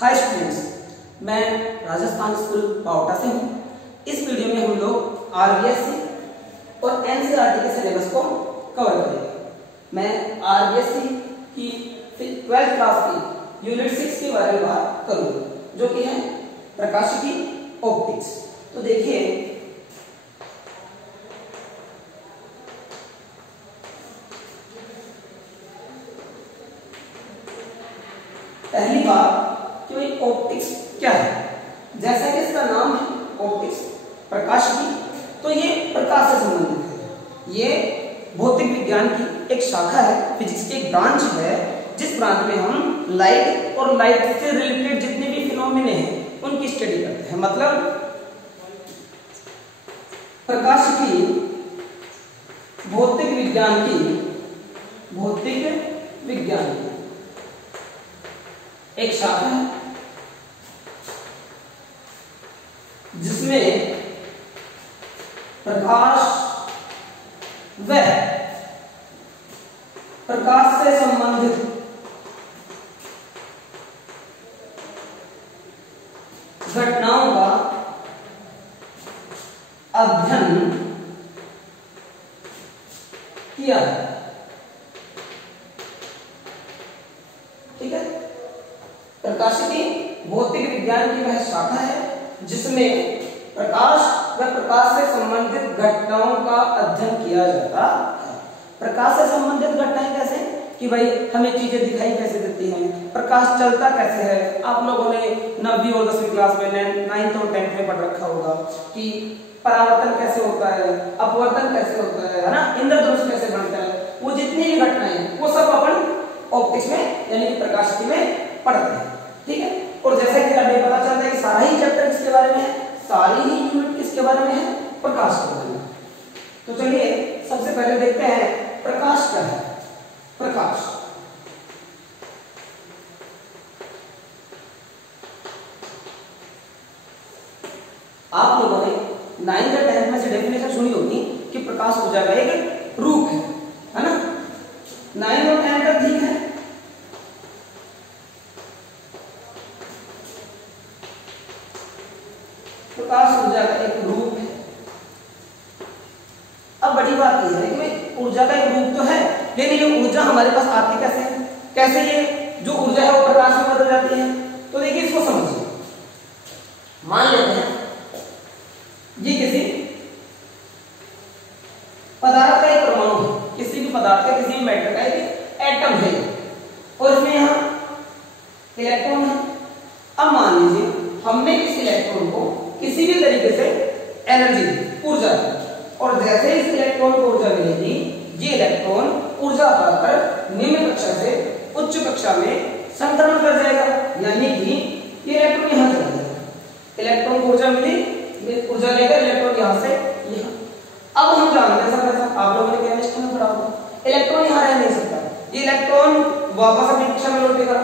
Hi students, मैं Rajasthan school Pawta से हूँ। इस वीडियो में हम लोग आरबीएससी और एनसीईआरटी के सिलेबस को कवर करेंगे। मैं आरबीएससी की 12th क्लास की यूनिट 6 के बारे में बात करूँगा, जो कि है प्रकाशिकी ऑप्टिक्स। तो देखिए, पहली बात कि ऑप्टिक्स क्या है। जैसा कि इसका नाम है ऑप्टिक्स, प्रकाशिकी, तो ये प्रकाश से संबंधित है। ये भौतिक विज्ञान की एक शाखा है, फिजिक्स की एक ब्रांच है, जिस ब्रांच में हम लाइट और लाइट से रिलेटेड जितने भी फिनोमेना हैं उनकी स्टडी करते हैं। मतलब प्रकाशिकी भौतिक विज्ञान की एक शाखा है, जिसमें प्रकाश व प्रकाश से संबंधित घटनाओं का अध्ययन किया है। ठीक है, प्रकाशिकी भौतिक विज्ञान की वह शाखा है जिसमें प्रकाश व प्रकाश से संबंधित घटनाओं का अध्ययन किया जाता है। प्रकाश से संबंधित घटनाएं कैसे कि भाई हमें चीजें दिखाई कैसे देती हैं, प्रकाश चलता कैसे है। आप लोगों ने 9वीं और 10वीं क्लास में 9th और 10th में पढ़ रखा होगा कि परावर्तन कैसे होता है, अपवर्तन कैसे होता है ना, इंद्रधनुष कैसे बनता है। वो जितनी भी घटनाएं वो सब अपन ऑप्टिक्स में यानी कि प्रकाशिकी में पढ़ते हैं। ठीक है, और जैसा कि हमें पता चलता है कि सारा ही चैप्टर किसके बारे में है, सारी ही यूनिट किसके बारे में है, प्रकाश के बारे में। तो चलिए सबसे पहले देखते हैं प्रकाश क्या है। प्रकाश आप लोगों ने 9th और 10th में से डेफिनेशन सुनी होगी कि प्रकाश ऊर्जा का एक रूप है ना। 9th और 10th तक ठीक है। प्रकाश ऊर्जा का एक रूप है। अब बड़ी बात यह है कि ऊर्जा का एक रूप तो है, लेकिन ये ऊर्जा हमारे पास आती कैसे है, कैसे ये जो ऊर्जा है वो प्रकाश में बदल जाती है। तो देखिए इसको समझिए। मान लेते हैं ये किसी पदार्थ का एक परमाणु है, किसी भी पदार्थ का, किसी भी मैटर का एक एटम है, और इसमें यहां इलेक्ट्रॉन है। अब मान लीजिए हमने इस इलेक्ट्रॉन को किसी भी तरीके से एनर्जी दी, ऊर्जा दी, और जैसे इस इलेक्ट्रॉन को ऊर्जा मिलेगी, ये इलेक्ट्रॉन ऊर्जा पाकर निम्न कक्षा से उच्च कक्षा में संक्रमण कर जाएगा, यानी कि ये इलेक्ट्रॉन यहां चला जाएगा। इलेक्ट्रॉन को ऊर्जा मिली, ऊर्जा लेकर इलेक्ट्रॉन यहां से यहां। अब हम जानते हैं सब, आप लोगों ने केमिस्ट्री में पढ़ा होगा, इलेक्ट्रॉन यहां रह नहीं सकता, ये इलेक्ट्रॉन वापस अपनी कक्षा में लौटेगा।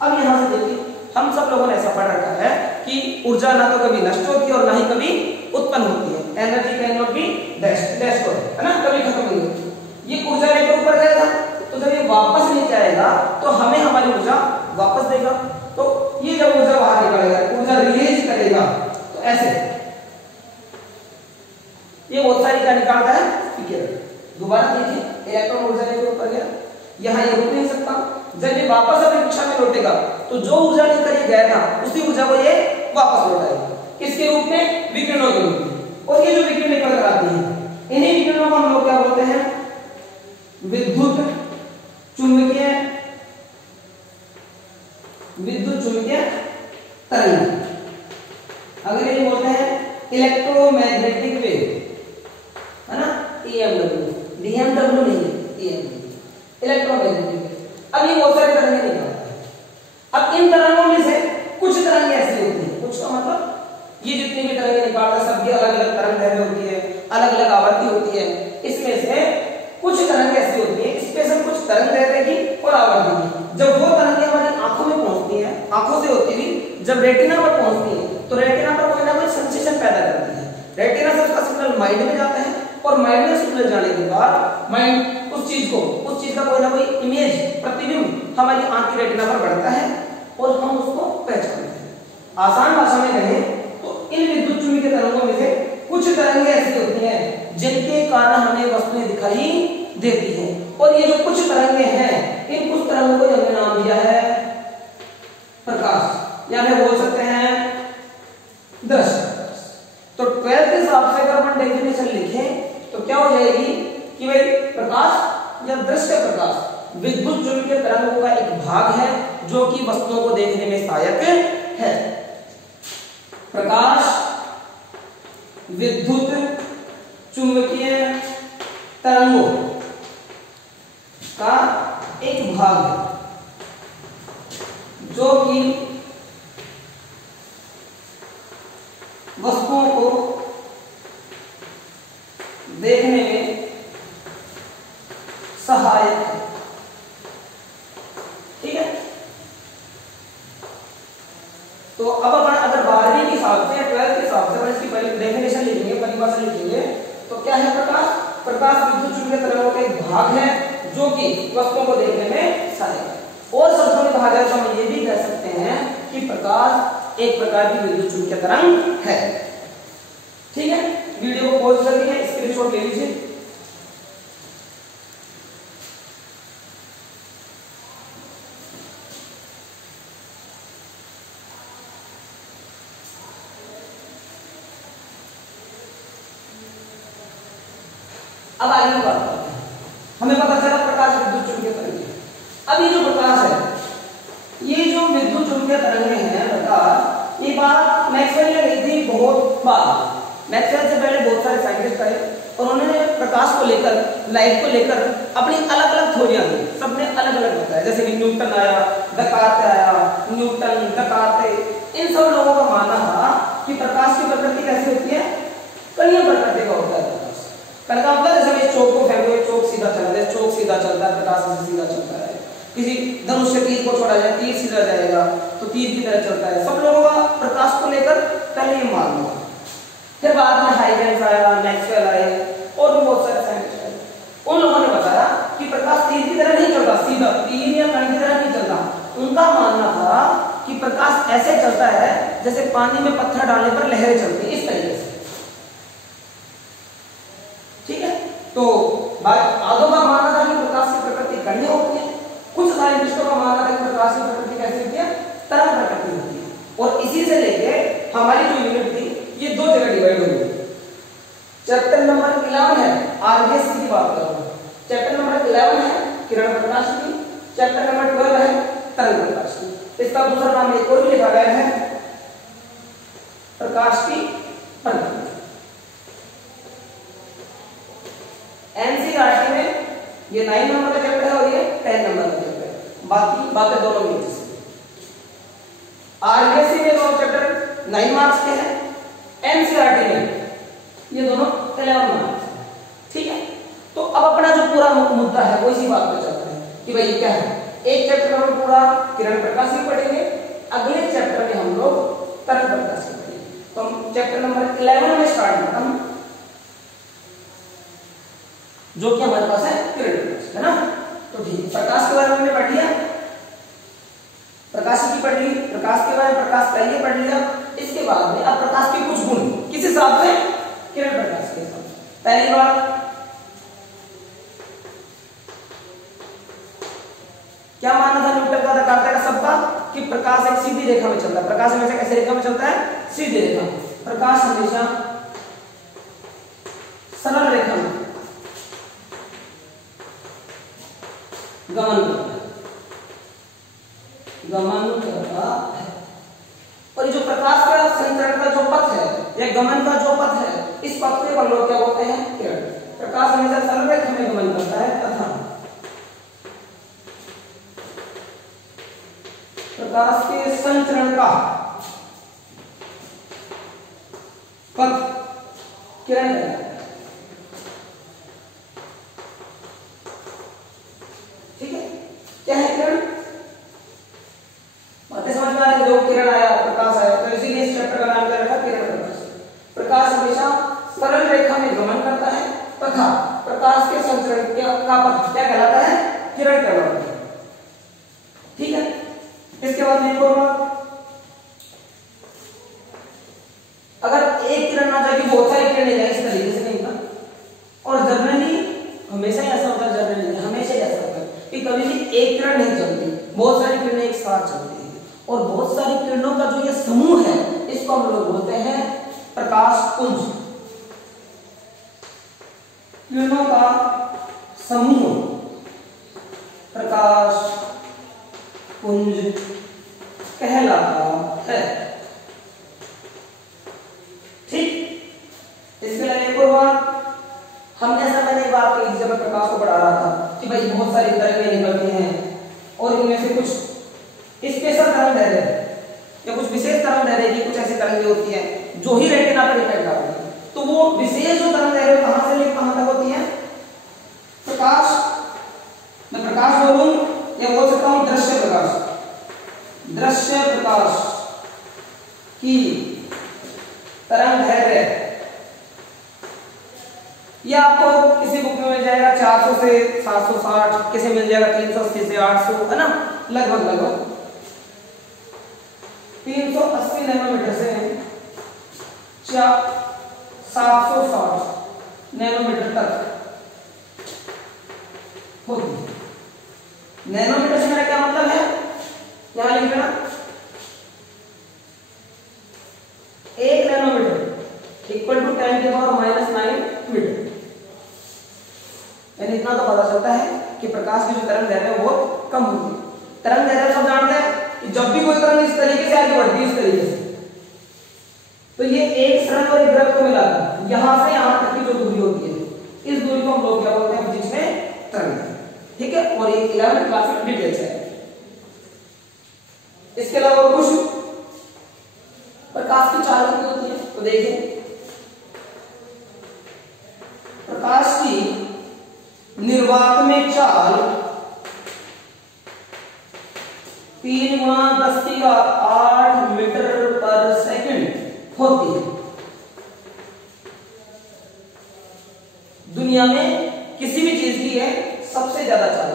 अब यहां से देखिए, हम सब लोगों ने ऐसा पढ़ रखा है कि ऊर्जा ना तो कभी नष्ट होती है और ना ही कभी उत्पन्न होती है। Energy can not be destroyed, है ना, कभी खत्म नहीं होती। ये ऊर्जा लेकर ऊपर जाएगा, तो जब ये वापस नीचे आएगा तो हमें हमारी ऊर्जा वापस देगा। तो ये जब ऊर्जा बाहर निकलेगा, ऊर्जा रिलीज करेगा, तो ऐसे ये बहुत सारी क्या निकालता है, विकिरण। दोबारा देखिए, इलेक्ट्रॉन ऊर्जा लेकर ऊपर गया, यहां ये रुक नहीं सकता। जब ये वापस अपनी कक्षा में लौटेगा तो जो ऊर्जा लेकर ये गया था उसी ऊर्जा को ये वापस लौटाएगा, किसके रूप में, विकिरणों के रूप में। और ये जो विकिरण निकल कर आती है, इन्हीं विकिरणों को हम लोग क्या बोलते हैं, विद्युत चुंबकीय तरंग। अंग्रेजी बोलते हैं इलेक्ट्रोमैग्नेटिक वेव, है ना, EMW, DMW नहीं है, EMW, इलेक्ट्रोमैग्नेटिक वेव। अब ये बहुत सारी तरंगें निकलती हैं। अब इन तरंगों में से कुछ तरंगें ऐसी होती हैं, कुछ का मतलब ये जितनी भी तरंगें निकालता है सबकी अलग अलग तरंगदैर्घ्य होती है, अलग अलग आवृत्ति होती है। इसमें से कुछ तरंगें ऐसी होती हैं, स्पेशल कुछ तरंगदैर्घ्य की और आवृत्ति की। जब वो तरंगें हमारी आंखों में पहुंचती हैं, आंखों से होती हुई जब रेटिना पर पहुंचती है, तो रेटिना पर कोई ना कोई सेंसेशन पैदा करती है। रेटिना से उसका सिग्नल माइंड में जाता है, और माइंड में सिग्नल जाने के बाद माइंड उस चीज का कोई ना कोई इमेज, प्रतिबिंब हमारी आंख की रेटिना पर बढ़ता है, और हम उसको पहचानते हैं। आसान भाषा में कहें तो इन विद्युत चुंबकीय तरंगों में से कुछ तरंगें ऐसी होती हैं जिनके कारण हमें वस्तुएं दिखाई देती हैं, और ये जो कुछ तरंगें हैं इन कुछ तरंगों को हमने नाम दिया है प्रकाश, या फिर बोल सकते हैं दृश्य। तो 12th के हिसाब से अगर अपन डेफिनेशन लिखें तो क्या हो जाएगी कि भाई प्रकाश या दृश्य प्रकाश विद्युत चुंबकीय तरंगों का एक भाग है जो कि वस्तुओं को देखने में सहायक है। प्रकाश विद्युत चुंबकीय तरंगों का एक भाग है जो कि वस्तुओं को देखने में सहायक है। ठीक है, तो अब अपन अगर 12वीं के हिसाब से 12th के हिसाब से इसकी डेफिनेशन लिखेंगे, परिभाषा लिखेंगे, तो क्या है प्रकाश? प्रकाश विद्युत चुंबकीय तरंगों का एक भाग है जो कि वस्तुओं को देखने में सहायक है। और शब्दों में कहा जाए तो हम ये भी कह सकते हैं कि प्रकाश एक प्रकार की विद्युत चुंबकीय तरंग है। ठीक है, वीडियो को पॉज करके स्क्रीनशॉट ले लीजिए। अब आगे की बात करते हैं। हमें पता चला प्रकाश विद्युत चुंबकीय तरंग। अब ये जो प्रकाश है, ये जो विद्युत चुंबकीय तरंगें हैं बेटा, ये बात मैक्सवेल ने कही थी बहुत बार। मैक्सवेल से पहले बहुत सारे साइंटिस्ट आए और उन्होंने प्रकाश को लेकर, लाइट को लेकर अपनी अलग अलग थ्योरियां दी, सबने अलग अलग बताया। जैसे कि न्यूटन आया, डेकार्त आया, न्यूटन, डेकार्त, इन सब लोगों का मानना था कि प्रकाश की प्रकृति कैसी होती है, कणीय प्रकृति का होता है। कण का मतलब जैसे चौक को फेंको, चौक सीधा चलता है, चौक सीधा चलता है, प्रकाश से सीधा चलता है। किसी धनुष से तीर को छोड़ा जाए, तीर सीधा जाएगा तो तीर की तरह चलता है। सब लोगों का प्रकाश को लेकर पहले ये मालूम था। फिर बाद में हाइजेंस आया, मैक्सवेल आए और भी बहुत सारे साइंटिस्ट आए। उन लोगों ने बताया कि प्रकाश तीर की तरह नहीं चलता, सीधा तीर या कण की तरह नहीं चलता। उनका मानना था कि प्रकाश ऐसे चलता है जैसे पानी में पत्थर डालने पर लहरें चलती है, इस तरीके से। ठीक है, तो आधों का मानना था कि प्रकाश की प्रकृति कणीय होती है, कुछ साइंटिस्टों का मानना था कि प्रकाश की प्रकृति कैसी होती है, तरंग प्रकृति होती है। और इसी से लेके हमारी जो यूनिट थी ये दो जगह डिवाइड हुई है। चैप्टर नंबर 11 है, आरबीएस की बात कर रहा हूं। चैप्टर नंबर 11 है किरण प्रकाश की, चैप्टर नंबर 12 है तरंग प्रकाश की। इसका दूसरा नाम एक और भी लिखा गया है, प्रकाश की प्रकृति। एनसीईआरटी में ये 9 नंबर का चैप्टर है और ये 10 नंबर का चैप्टर है। बाकी बातें दोनों में एक। आरबीएससी में दोनों चैप्टर 9 मार्क्स के हैं, एनसीईआरटी में ये दोनों 11 मार्क्स के। ठीक है, तो अब अपना जो पूरा मुद्दा है वो इसी बात पर चलता है कि भाई क्या है। एक चैप्टर में हम पूरा किरण प्रकाश की पढ़ेंगे, अगले चैप्टर में हम लोग तरंग प्रकाश की पढ़ेंगे। तो हम चैप्टर नंबर 11 में स्टार्ट करते हैं, जो कि हमारे पास है किरण प्रकाश, है ना। तो ठीक, प्रकाश के बारे में हमने पढ़ लिया, प्रकाश की पढ़ ली, प्रकाश के बारे में प्रकाश का ये पढ़ लिया। इसके बाद में अब प्रकाश के कुछ गुण किस हिसाब से, किरण प्रकाश के हिसाब से। पहली बात क्या मानना था न्यूटन का, डेकार्त का, सबका, कि प्रकाश एक सीधी रेखा में चलता है। प्रकाश हमेशा कैसे रेखा में चलता है, सीधी रेखा। प्रकाश हमेशा सरल रेखा में गमन करता है। और ये जो प्रकाश का संचरण का जो पथ है या गमन का जो पथ है, इस पथ को हम लोग क्या बोलते हैं, किरण। प्रकाश हमेशा सरल रेखा में गमन करता है तथा प्रकाश के संचरण का पथ किरण है। ठीक है, क्या है किरण? बातें समझ में आ रही है? जो किरण आया, प्रकाश आया, तो इसीलिए इस चैप्टर का नाम क्या रखा, किरण प्रकाश। प्रकाश हमेशा सरल रेखा में गमन करता है तथा प्रकाश के संचरण का पथ क्या कहलाता है, किरण कहलाता है। ठीक है, इसके बाद एक और बात, अगर एक किरण ना जाके बहुत सारी किरणें जाए इस तरीके से कहीं पर, और जनरली हमेशा ही ऐसा होता है, जनरली हमेशा ही ऐसा होता है कि कभी भी एक किरण नहीं चलती, बहुत सारी किरणें एक साथ चलती हैं, और बहुत सारी किरणों का जो ये समूह है इसको हम लोग बोलते हैं प्रकाश पुंज। किरणों का समूह प्रकाश पुंज कहलाता है। ठीक, इसके अलावा एक और बात, हमने ऐसा मैंने एक बात कही जब मैं प्रकाश को पढ़ा रहा था कि भाई बहुत सारी तरंगें निकलती हैं और इनमें से कुछ स्पेशल तरंग दैर्ध्य या कुछ विशेष तरंग दैर्ध्य की कुछ ऐसी तरंगें होती हैं जो ही रेटिना पर इफेक्ट डालती है। तो वो विशेष जो तरंग दैर्ध्य कहां से लेकर कहां तक होती है? प्रकाश, मैं प्रकाश बोलूं या बोल सकता हूं दृश्य प्रकाश। दृश्य प्रकाश की तरंग दैर्ध्य ये आपको किसी बुक में मिल जाएगा 400 से 760, किसी मिल जाएगा 380 से 800, है ना, लगभग 380 नैनोमीटर से 760 नैनोमीटर तक होती है। नैनोमीटर से मेरा क्या मतलब है, यहां लिख लेना 1 नैनोमीटर इक्वल टू 10 की पावर -9 मीटर। यानी इतना तो पता चलता है कि प्रकाश की जो तरंग दैर्ध्य है वो कम होती है। तरंग दैर्ध्य सब जानते हैं कि जब भी कोई तरंग इस तरीके से आगे बढ़ती है, इस तरीके से, तो ये एक तरंग और एक ग्रह को मिलाकर यहां से यहां तक की जो दूरी होती है, इस दूरी को हम लोग क्या बोलते हैं फिजिक्स में तरंग। ठीक है, और ये 11th क्लास में डिटेल्स है। इसके अलावा और कुछ प्रकाश की चाल कितनी होती है, तो देखिए प्रकाश की निर्वात में चाल 3 × 10⁸ मीटर पर सेकंड होती है। दुनिया में किसी भी चीज की है सबसे ज्यादा चाल,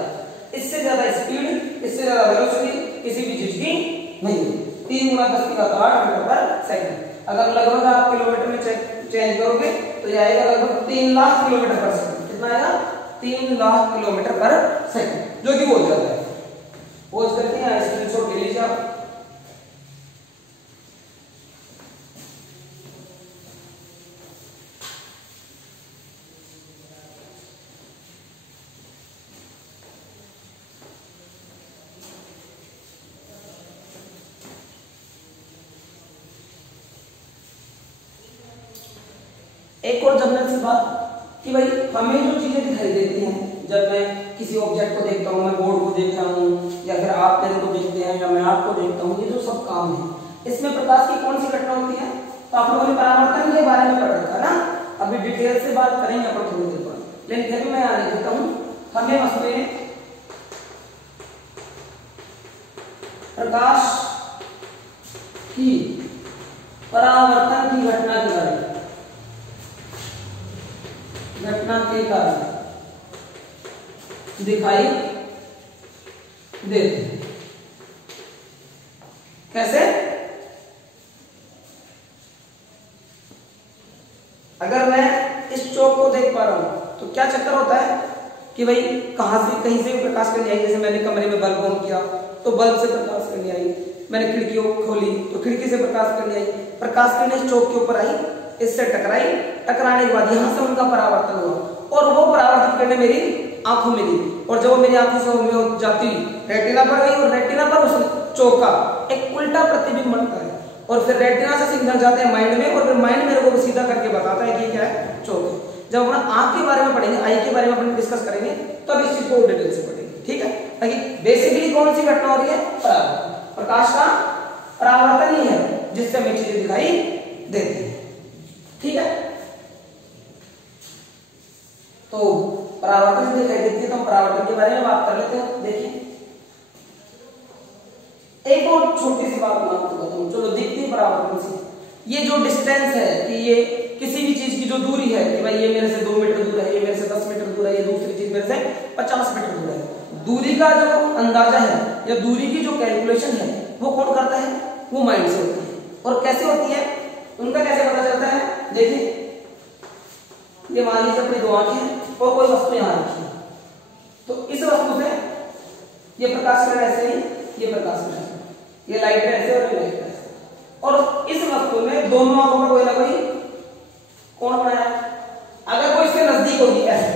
इससे ज्यादा स्पीड, इससे ज्यादा वेलोसिटी किसी भी चीज की नहीं है। 3 × 10⁸ मीटर पर सेकंड। अगर लगभग आप किलोमीटर में चेंज करोगे तो ये आएगा लगभग 3 लाख किलोमीटर पर सेकंड। कितना आएगा? 3 लाख किलोमीटर पर सेकंड, जो कि बहुत ज्यादा है। वो करते हैं, स्क्रीनशॉट ले लीजिए आप। एक और जनरल सी बात कि भाई हमें जो चीजें दिखाई देती हैं, जब मैं किसी ऑब्जेक्ट को देखता हूँ, मैं बोर्ड को देख रहा हूँ या फिर आप मेरे को देखते हैं या मैं आपको देखता हूँ, ये जो सब काम है इसमें प्रकाश की कौन सी घटना होती है? तो आप लोगों ने परावर्तन के बारे में पढ़ रखा ना, अभी डिटेल से बात करेंगे अपन थोड़ी देर बाद, लेकिन फिर भी मैं यहाँ लिख देता हूँ। हमें उसमें प्रकाश की परावर्तन की घटना के कारण दिखाई देते हैं। कैसे? अगर मैं इस चौक को देख पा रहा हूं तो क्या चक्कर होता है कि भाई कहां से कहीं से प्रकाश करनी आई। जैसे मैंने कमरे में बल्ब ऑन किया तो बल्ब से प्रकाश करनी आई, मैंने खिड़की खोली तो खिड़की से प्रकाश करनी आई। प्रकाश करने इस चौक के ऊपर आई, इससे टकराई, टकराने के बाद यहां से उनका परावर्तन हुआ और वो परावर्तित करने मेरी आंखों में गई, और जब वो मेरी आंखों से जाती रेटिना पर गई और रेटिना पर उस चौक का एक उल्टा प्रतिबिंब बनता है और फिर रेटिना से सिग्नल जाते हैं माइंड में, और फिर माइंड मेरे को सीधा करके बताता है कि क्या है, चौक है। जब अपन आंख के बारे में पढ़ेंगे, आई के बारे में अपन डिस्कस करेंगे, तब इस चीज को डिटेल से पढ़ेंगे। ठीक है, ताकि बेसिकली कौन सी घटना हो रही है? परावर्तन। प्रकाश का परावर्तन ही है जिससे हमें चीजें दिखाई देती है। ठीक है, तो परावर्तन से दिखाई देती है, तो हम परावर्तन के बारे में बात कर लेते हैं। देखिए एक और छोटी सी बात मैं आपको बताऊं, चलो दिखती है परावर्तन से, ये जो डिस्टेंस है कि ये किसी भी चीज की जो दूरी है कि भाई ये मेरे से 2 मीटर दूर है, ये मेरे से 10 मीटर दूर है, ये दूसरी चीज मेरे से 50 मीटर दूर है, दूरी का जो अंदाजा है या दूरी की जो कैलकुलेशन है वो कौन करता है? वो माइंड से होती है। और कैसे होती है उनका कैसे पता चलता है? देखिए ये मान लीजिए अपनी दो आंखें हैं और कोई वस्तु यहां रखी है, तो इस वस्तु से ये प्रकाश किरण ऐसे ही, ये प्रकाश किरण ऐसे, ये लाइट ऐसे और ये लाइट ऐसे, और इस वस्तु में दोनों आंखों में कोई ना कोई कोण बनाया। अगर कोई इसके नजदीक होगी ऐसे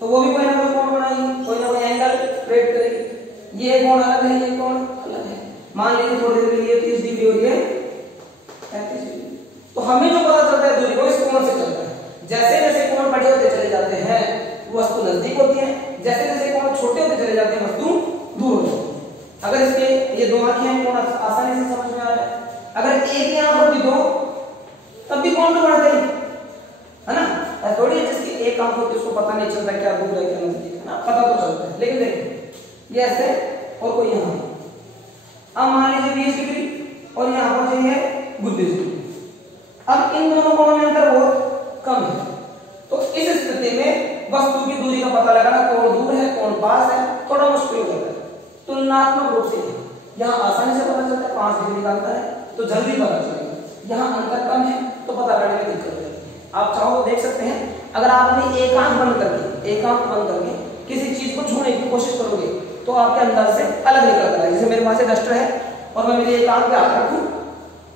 तो वो भी कोई ना कोई कोण बनाएगी, कोई ना कोई एंगल क्रिएट करेगी। ये कोण अलग है, ये कोण अलग है। मान लीजिए थोड़ी देर के लिए 30 डिग्री हो रही है 35 डिग्री, तो हमें जो पता चलता है दूरी को इस कोण से चलता है। जैसे जैसे कोण बड़े होते चले जाते हैं वस्तु नजदीक होती है, जैसे जैसे कोण छोटे होते चले जाते हैं वस्तु दूर हो जाती है। अगर इसके ये दो आंखें हैं कोण आसानी से समझ में आ रहा है। अगर एक ही आंख होती दो तब भी कोण तो बढ़ते ही है ना, थोड़ी जिसकी एक आंख होती है उसको पता नहीं चलता क्या दूर है क्या नजदीक है ना, पता तो चलता है। लेकिन देखिए ये ऐसे और कोई यहाँ, अब मान लीजिए 20 डिग्री और यहाँ पर जो है 32 डिग्री। अब इन दोनों कोणों में अंतर बहुत कम है, तो इस स्थिति में वस्तु की दूरी का पता लगाना कौन दूर है कौन पास है थोड़ा मुश्किल हो जाता है। तुलनात्मक रूप से यहाँ आसानी से पता चलता है, 5 डिग्री का अंतर है तो जल्दी पता चलेगा, यहाँ अंतर कम है तो पता करने में दिक्कत हो जाती है। आप चाहो तो देख सकते हैं, अगर आप अपनी एक आंख बंद करके किसी चीज को छूने की कोशिश करोगे तो आपके अंदर से अलग निकलता है। जैसे मेरे पास डस्टर है और मैं मेरी एक आंख पे हाथ रखूं,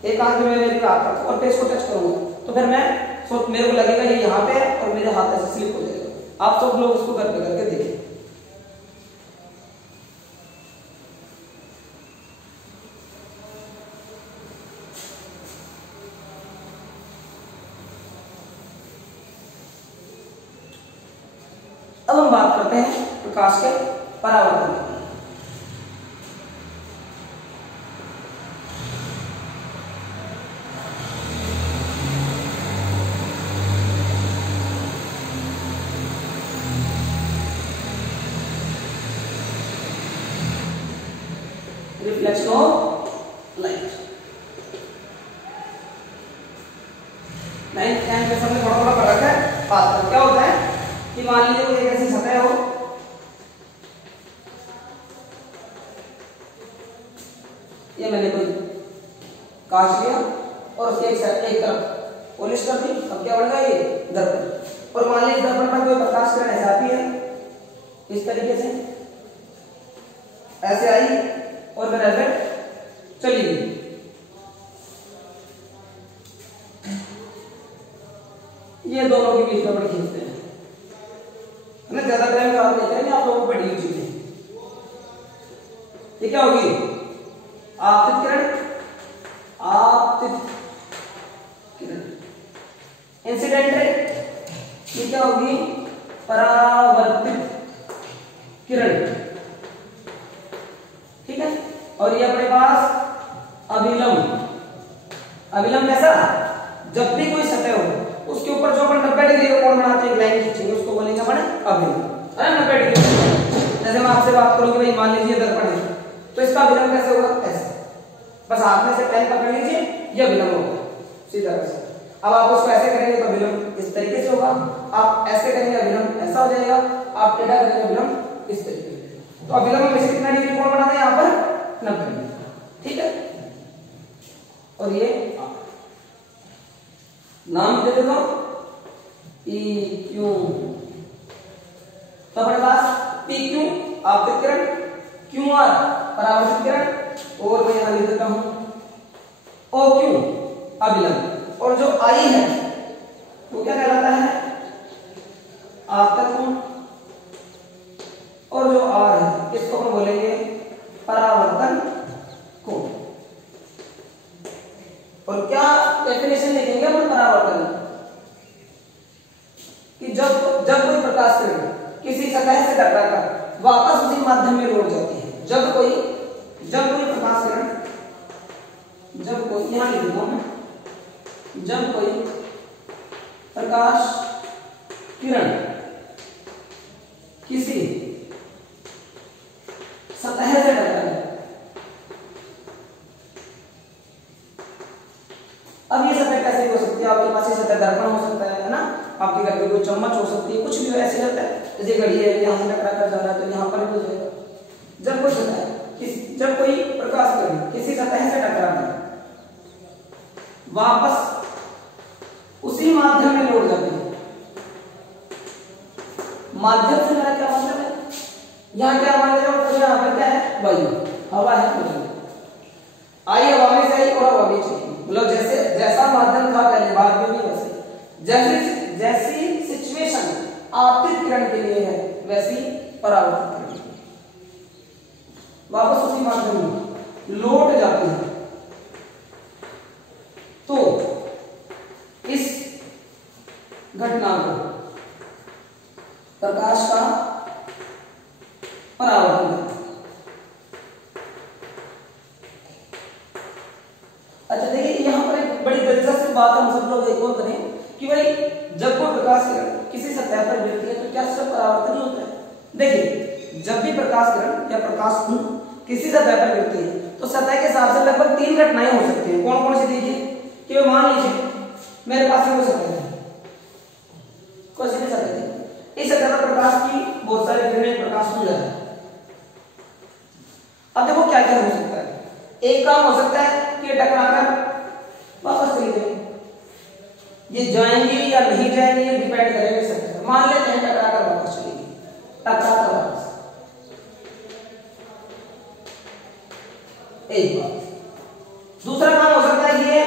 एक आंख में मेरी हाथ रखूं और पेज को टच करूंगा तो फिर मेरे को लगेगा ये यहाँ पे है और मेरे हाथ ऐसे स्लिप हो जाएगा। आप सब लोग इसको घर पे करके देखिए। अब हम बात करते हैं प्रकाश के परावर्तन की। Reflection of light. 9th 10th में सबने थोड़ा थोड़ा फर्क है। बात कर क्या होता है कि मान लीजिए कोई एक ऐसी सतह हो, ये मैंने कोई कांच लिया और उसके एक तरफ पॉलिश कर दी, अब क्या बनेगा ये दर्पण। और मान लीजिए दर्पण पर कोई प्रकाश किरण ऐसे आती है, इस तरीके से ऐसे आई और फिर ऐसे चली गई। ये दोनों के बीच में बड़ी खींचते हैं ना, ज्यादा टाइम खराब नहीं करेंगे आप लोगों को पढ़ी हुई चीजें। ये क्या होगी? आपतित किरण। इंसिडेंट रे ये क्या होगी? परावर्तित किरण। ठीक है, और ये अपने पास अभिलंब। अभिलंब कैसा? जब भी कोई सतह हो उसके ऊपर जो अपन 90 डिग्री का कोण बनाते हैं, लाइन खींचेंगे, उसको बोलेंगे अपन अभिलंब, है ना, 90 डिग्री। जैसे मैं आपसे बात करूंगी भाई मान लीजिए दर्पण है तो इसका अभिलंब कैसे होगा? ऐसे, बस हाथ में से पेन पकड़ लीजिए, ये अभिलंब होगा सीधा ऐसे। अब आप उसको ऐसे करेंगे तो अभिलंब इस तरीके से होगा, आप ऐसे करेंगे अभिलंब ऐसा हो जाएगा, आप टेढ़ा करेंगे अभिलंब इस तरीके से। तो अभिलंब में से कितना डिग्री कोण बनाते हैं? यहाँ पर 90 डिग्री। ठीक है, और ये नाम दे देता हूं PQ। तो हमारे पास PQ आपतित किरण, QR परावर्तित किरण, और मैं यहां लिख देता हूं OQ अभिलंब। और जो I है वो क्या कहलाता है? आपतन कोण। और जो R है इसको हम बोलेंगे परावर्तन कोण। और क्या डेफिनेशन लिखेंगे अपन परावर्तन कि जब कोई प्रकाश किरण किसी सतह से टकराकर वापस उसी माध्यम में लौट जाती है। जब कोई प्रकाश किरण, जब कोई, यहां लिख दूंगा मैं, जब कोई प्रकाश किरण किसी सतह से टकराए, अब ये सतह कैसे हो सकती है? आपके पास ये सतह दर्पण हो सकता है ना, आपके घर पे कोई चम्मच हो सकती है, कुछ भी ऐसे रहता है। जैसे घड़ी है, यहाँ से टकरा कर जा रहा है तो यहाँ पर हो जाएगा। जब कोई सतह जब कोई प्रकाश किरण किसी सतह से टकराती है वापस उसी माध्यम में लौट जाती है। माध्यम से मेरा क्या मतलब है, यहाँ क्या मान लिया तो यहाँ पर क्या है, वायु, हवा है कुछ आई, हवा में से आई और हवा में चली, मतलब जैसे जैसा माध्यम था पहले बाद में भी वैसे जैसी जैसी सिचुएशन आपतित किरण के लिए है वैसी परावर्तित किरण वापस उसी माध्यम में लौट जाती है। तो इस घटना को प्रकाश का परावर्तन। अच्छा देखिए यहाँ पर एक बड़ी दिलचस्प बात हम सब लोग एक और करें कि भाई जब कोई प्रकाश किरण किसी सतह पर गिरती है तो क्या सिर्फ परावर्तन ही होता है। देखिए जब भी प्रकाश किरण या प्रकाश खून किसी सतह पर गिरती है तो सतह के हिसाब से लगभग 3 घटनाएं हो सकती हैं। कौन कौन सी देखिए कि मान लीजिए मेरे पास में कोई सतह है, कोई सी सतह है, इस सतह पर प्रकाश की बहुत सारे किरणें प्रकाश हो जाता है। अब देखो क्या क्या हो सकता है, एक काम हो सकता है कि टकराकर वापस चली जाएंगे, ये जाएंगे या नहीं जाएंगे ये डिपेंड करेगा सतह पर। मान लेते हैं टकराकर वापस चलेगी, टकराकर वापस, एक बात। दूसरा काम हो सकता है ये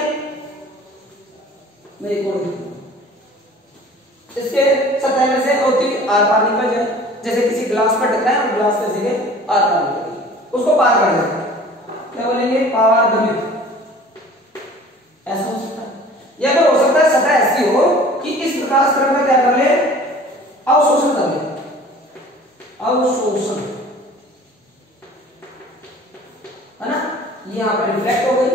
मेरी कोण इसके सतह में से होती आर पार निकल जाए, जैसे किसी ग्लास पर टकराए और ग्लास के जगह आर पार निकल गई, उसको पार कर जाए, क्या बोलेंगे, पारगमित, ऐसा हो सकता है। या फिर हो सकता है सतह ऐसी हो कि इस प्रकाश किरण का क्या कर ले, अवशोषण कर ले, अवशोषण, है ना, ये यहां पर रिफ्लेक्ट हो गई,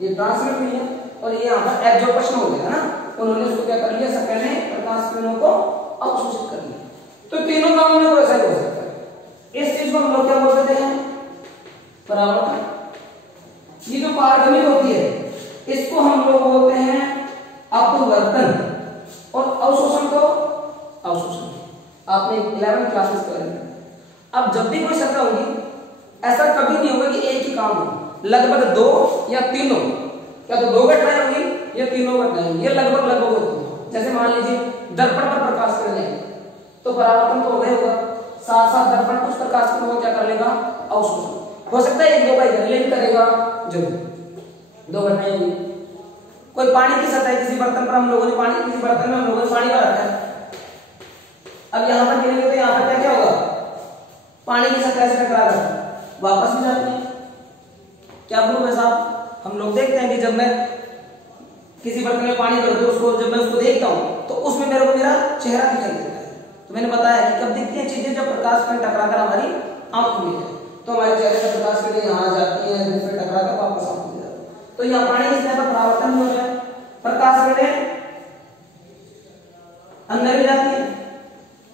ये ट्रांसमिट हुई है और ये यहां पर एब्जॉर्प्शन हो गया, है ना, उन्होंने उसको क्या कर लिया, सतह ने प्रकाश किरणों को अवशोषित कर लिया। तो तीनों कामों में ऐसा ही हो सकता है। इस चीज को हम लोग क्या बोल देते हैं, परावर्तन। ये जो पारगमित होती है इसको हम लोग बोलते हैं अपवर्तन और अवशोषण को अवशोषण। आपने 11th क्लासेस करेंगे। अब जब भी कोई सतह होगी ऐसा कभी नहीं होगा कि एक ही काम हो, लगभग 2 या 3, क्या तो 2 घटनाएं होंगी या 3 घटनाएं, ये लगभग लगभग होती है। जैसे मान लीजिए दर्पण पर प्रकाश किरण है तो परावर्तन तो हो गया होगा, साथ साथ दर्पण कुछ प्रकाश किरणों को क्या कर लेगा, अवशोषण। हो सकता है 1-2 बार लेकिन करेगा जरूर, 2 घटनाएं होंगी। कोई पानी की सतह किसी बर्तन पर हम लोगों ने पानी किसी बर्तन में हम लोगों ने पानी भर रखा है, अब यहां पर गिरेंगे तो यहां पर क्या होगा, पानी की सतह से टकराकर वापस भी जाती है। क्या प्रूफ है साहब, हम लोग देखते हैं कि जब मैं किसी बर्तन में पानी भर दूं उसको, जब मैं उसको देखता हूं तो उसमें मेरे को मेरा चेहरा दिखाई देता है। तो मैंने बताया कि कब दिखती हैं चीजें, जब प्रकाश किरण टकराकर हमारी आंख में जाए तो हमारे चेहरे पर प्रकाश किरण यहां जाती है, फिर टकराकर वापस आंख में जाती है। तो यहाँ पानी की सतह पर परावर्तन भी हो रहा है, प्रकाश किरणें अंदर भी जाती है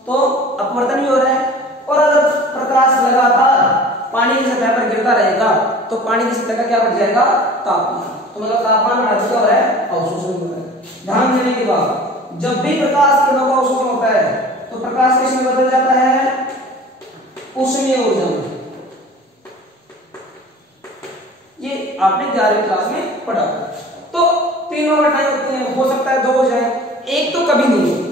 तो अपवर्तन भी हो रहा है। और अगर प्रकाश लगातार पानी की सतह पर गिरता रहेगा तो पानी की सतह का क्या बढ़ जाएगा, तापमान। तो मतलब तापमान बढ़ाने का हो रहा है, अवशोषण हो रहा है। ध्यान देने की बात, जब भी प्रकाश किरणों का अवशोषण होता है तो प्रकाश किस में बदल जाता है, ऊष्मीय ऊर्जा में। ये आपने 11वीं क्लास में पढ़ा। तो तीनों घटनाएं होती हैं, हो सकता है 2 हो जाए, एक तो कभी नहीं होती।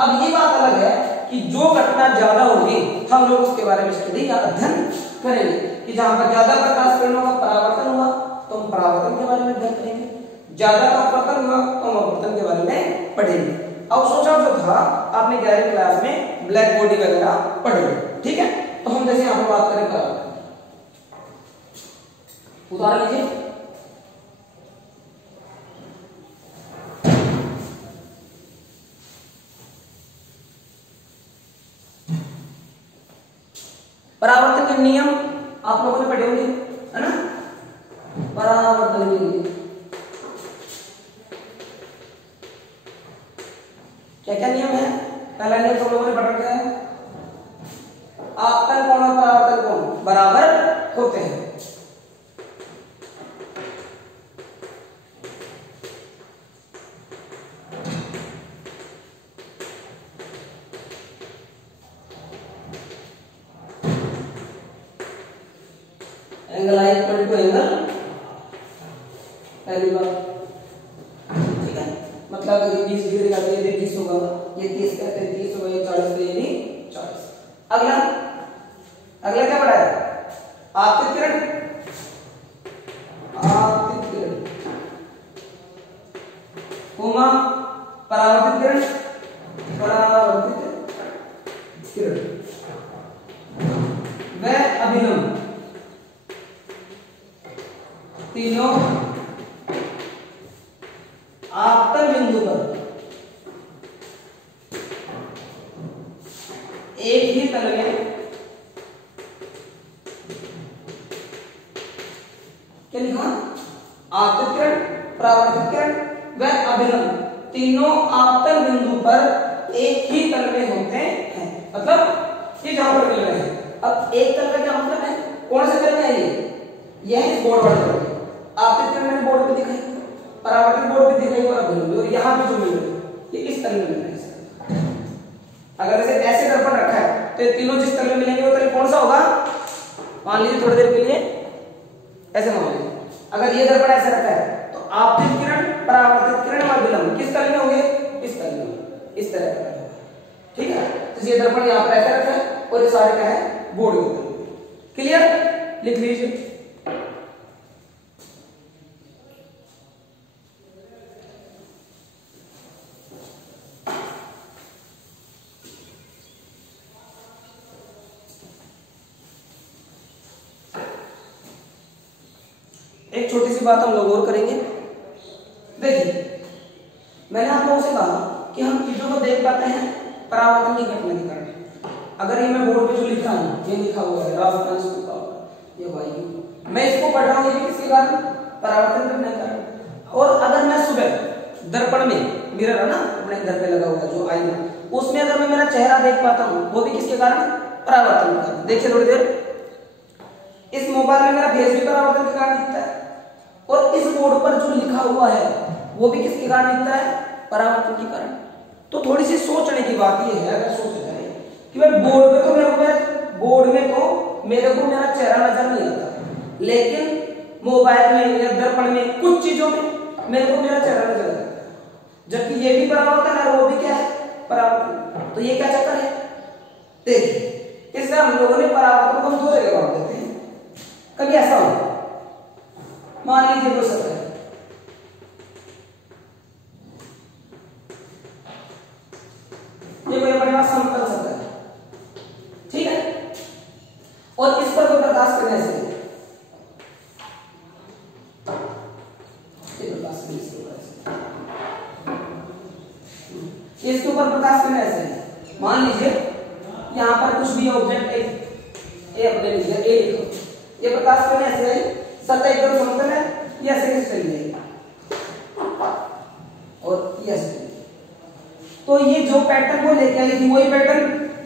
अब ये बात अलग है कि जो घटना ज्यादा होगी हम लोग उसके बारे में स्टडी या अध्ययन करेंगे कि जहां पर ज्यादा प्रकाश किरणों का परावर्तन हुआ तो हम परावर्तन के बारे में अध्ययन करेंगे, ज्यादा का अपवर्तन हुआ तो हम अपवर्तन के बारे में पढ़ेंगे। अवशोषण जो था आपने 11वीं क्लास में ब्लैक बॉडी वगैरह पढ़े, ठीक है। तो हम जैसे यहां पर बात करें परावर्तन, उदाहरण लीजिए, परावर्तन के नियम आप लोगों ने पढ़े होंगे, है ना। परावर्तन के नियम क्या क्या नियम है, पहला नियम सब लोगों ने पढ़ रखा है, आपतन कोण और परावर्तन कोण बराबर होते हैं। Angle I equal to angle पहली बात, ठीक है। मतलब अगर ये 20 डिग्री का तो ये 30 होगा, ये 30 का 30 होगा, ये 40 का ये भी 40। अगला अगला क्या पढ़ा है? आपतित किरण, आपतित किरण कोमा परावर्तित किरण, परावर्तित किरण व अभिलंब, तीनों आपतन बिंदु पर एक ही तल में क्या लिखा? आपतित किरण, परावर्तित किरण व अभिलंब तीनों आपतन बिंदु पर एक ही तल में होते हैं। मतलब ये जहां पर मिल रहे हैं, अब एक तल का क्या मतलब है? कौन से तल में है ये है इस बोर्ड वाले तल में। आपतित किरण मैंने बोर्ड पे दिखाई, परावर्तित बोर्ड पे दिखाई और अभिलंब, और यहाँ पे जो मिल रहे हैं ये इस तल में मिल रहे हैं। अगर इसे ऐसे दर्पण रखा है तो ये तीनों जिस तल में मिलेंगे वो तल कौन सा होगा? मान लीजिए थोड़ी देर के लिए ऐसे मान लीजिए, अगर ये दर्पण ऐसे रखा है तो आपतित किरण, परावर्तित किरण और अभिलंब किस तल में होंगे? इस तल में, इस तरह का, ठीक है। तो ये दर्पण यहाँ पर ऐसे रखा है और ये सारे क्या है? बोर्ड के तल में। क्लियर? लिख लीजिए। एक छोटी सी बात हम लोग और करेंगे। देखिए, मैंने आप लोगों से कहा कि हम चीजों को देख पाते हैं परावर्तन की घटना के कारण। अगर ये मैं बोर्ड पे जो लिखा है, ये लिखा हुआ है ये वायु, मैं इसको पढ़ रहा हूँ, ये किसके कारण? परावर्तन करने के कारण। और अगर मैं सुबह दर्पण में, मिरर है ना अपने घर पे लगा हुआ है जो आईना, उसमें अगर मैं मेरा चेहरा देख पाता हूँ, वो भी किसके कारण? परावर्तन के कारण। देखिए थोड़ी देर, इस मोबाइल में मेरा फेस भी परावर्तन के कारण दिखता है, और इस बोर्ड पर जो लिखा हुआ है वो भी किसके कारण दिखता है? परावर्तन के कारण। तो थोड़ी सी सोचने की बात ये है, अगर सोचा जाए कि भाई बोर्ड में तो मेरे को मेरा चेहरा नजर नहीं आता, लेकिन मोबाइल में या दर्पण में कुछ चीजों में मेरे को मेरा चेहरा नजर आता है, जबकि ये भी परावर्तन है और वो भी क्या है? परावर्तन। तो ये क्या चक्कर है? देखिए, इससे हम लोगों ने परावर्तन को दो जगह बांट देते हैं। कभी ऐसा हो, मान लीजिए कोई सतह है, ये कोई अपने पास समतल सतह है, ठीक है, और इस पर कोई प्रकाश करने से इसके ऊपर प्रकाश करने से, मान लीजिए यहां पर कुछ भी ऑब्जेक्ट ए अपने लीजिए, ए लिखो, ये प्रकाश करने से सतह एकदम समतल है, ये ऐसे कैसे चली जाएगी और ये ऐसे, तो ये जो पैटर्न वो लेके आई थी वही पैटर्न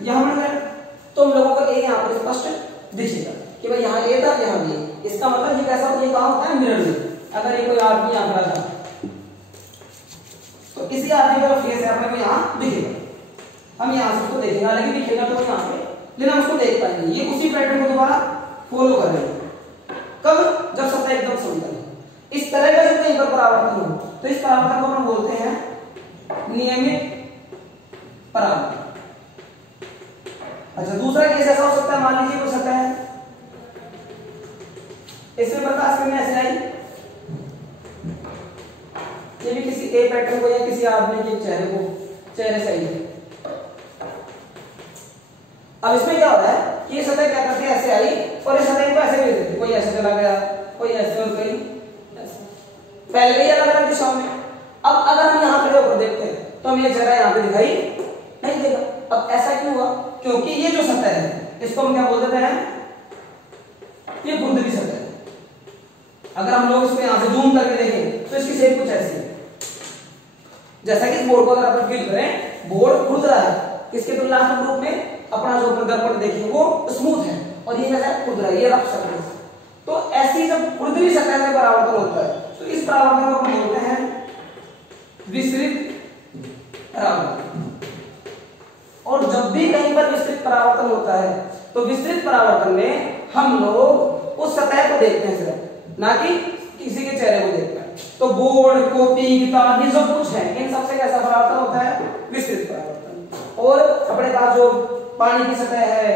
यहां बन गया। तो हम लोगों को ए यहां पर स्पष्ट दिखेगा कि भाई यहां ए था, यहां भी ए। इसका मतलब ये कैसा होता है? ये कहां होता है? मिरर में। अगर ये कोई आदमी यहां खड़ा था तो किसी आदमी का फेस है अपने को यहां दिखेगा, हम यहां से उसको देखेंगे, हालांकि दिखेगा तो यहां पे, लेकिन हम उसको देख पाएंगे। ये उसी पैटर्न को दोबारा फॉलो कर रहे हैं। कब? जब सतह एकदम समतल है। इस तरह का जब कहीं पर परावर्तन हो तो इस परावर्तन को हम बोलते हैं नियमित परावर्तन। अच्छा, दूसरा केस ऐसा हो सकता है, मान लीजिए कोई सतह है, इसमें प्रकाश किरण ऐसे आई, ये भी किसी ए पैटर्न को या किसी आदमी के चेहरे से आई। अब इसमें क्या होता है कि ये सतह क्या करती है? ऐसे आई और इस सतह को ऐसे भेज देती, कोई ऐसे चला गया, कोई ऐसे और कोई ऐसे, फैल गई अलग अलग दिशाओं में। अब अगर हम यहाँ खड़े होकर देखते हैं तो हमें ये चेहरा यहाँ पे दिखाई नहीं देगा। अब ऐसा क्यों हुआ? क्योंकि ये जो सतह है इसको हम क्या बोल देते हैं? ये खुरदरी सतह है। अगर हम लोग इसको यहाँ से जूम करके देखें तो इसकी शेप कुछ ऐसी है, जैसा कि इस बोर्ड को अगर आप फील करें, बोर्ड खुरदरा है, किसके तुलनात्मक रूप में? अपना जो दर्पण देखिए वो स्मूथ है और ये क्या है? खुरदरा, ये रफ सतह है। तो ऐसी जब खुरदरी सतह से परावर्तन होता है तो इस परावर्तन को हम बोलते हैं विस्तृत परावर्तन। और जब भी कहीं पर विस्तृत परावर्तन होता है तो विस्तृत परावर्तन में हम लोग उस सतह को देखते हैं सिर्फ, ना कि किसी के चेहरे को देखते हैं। तो बोर्ड, कॉपी, किताब, ये जो कुछ है इन सबसे कैसा परावर्तन होता है? विस्तृत परावर्तन। और अपने पास जो पानी की सतह है,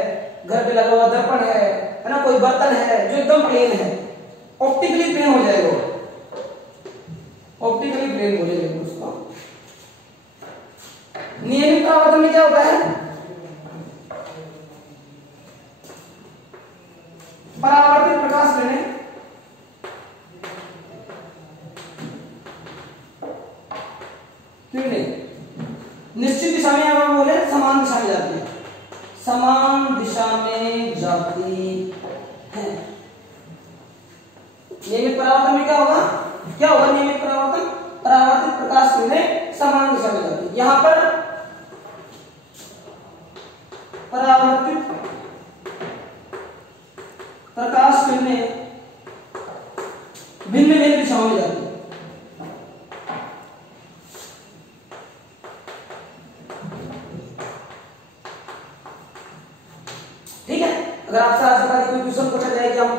घर पे लगा हुआ दर्पण है ना, कोई बर्तन है जो एकदम प्लेन है, ऑप्टिकली प्लेन हो जाएगा, ऑप्टिकली प्लेन हो जाएगा उसको। नियमित परावर्तन में क्या होता है? परावर्तित प्रकाश किरणें निश्चित दिशा में, अब हम बोले समान दिशा में जाती है, समान दिशा में जाती है। नियमित परावर्तन में क्या होगा? क्या होगा नियमित परावर्तन? परावर्तित प्रकाश किरणें समान दिशा में जाती है। यहां पर परावर्तित प्रकाश किरणें भिन्न भिन्न दिशाओं में जाती है। ठीक है, अगर आपसे आज का कोई क्वेश्चन पूछा जाए कि हम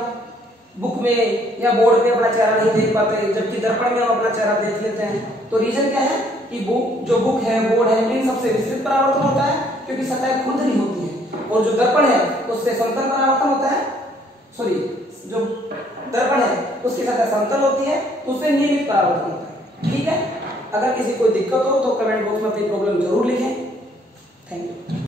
बुक में या बोर्ड पे अपना चेहरा नहीं देख पाते, जबकि दर्पण में हम अपना चेहरा देख लेते हैं, तो रीजन क्या है कि बुक है, बोर्ड है, इन सबसे विस्तृत परावर्तन होता है क्योंकि सतह खुरदरी होती है, और जो दर्पण है उससे समतल परावर्तन होता है, सॉरी जो दर्पण है उसकी सतह समतल होती है, तो उससे नियमित परावर्तन होता है। ठीक है, अगर किसी को दिक्कत हो तो कमेंट बॉक्स में अपनी प्रॉब्लम जरूर लिखें। Thank you.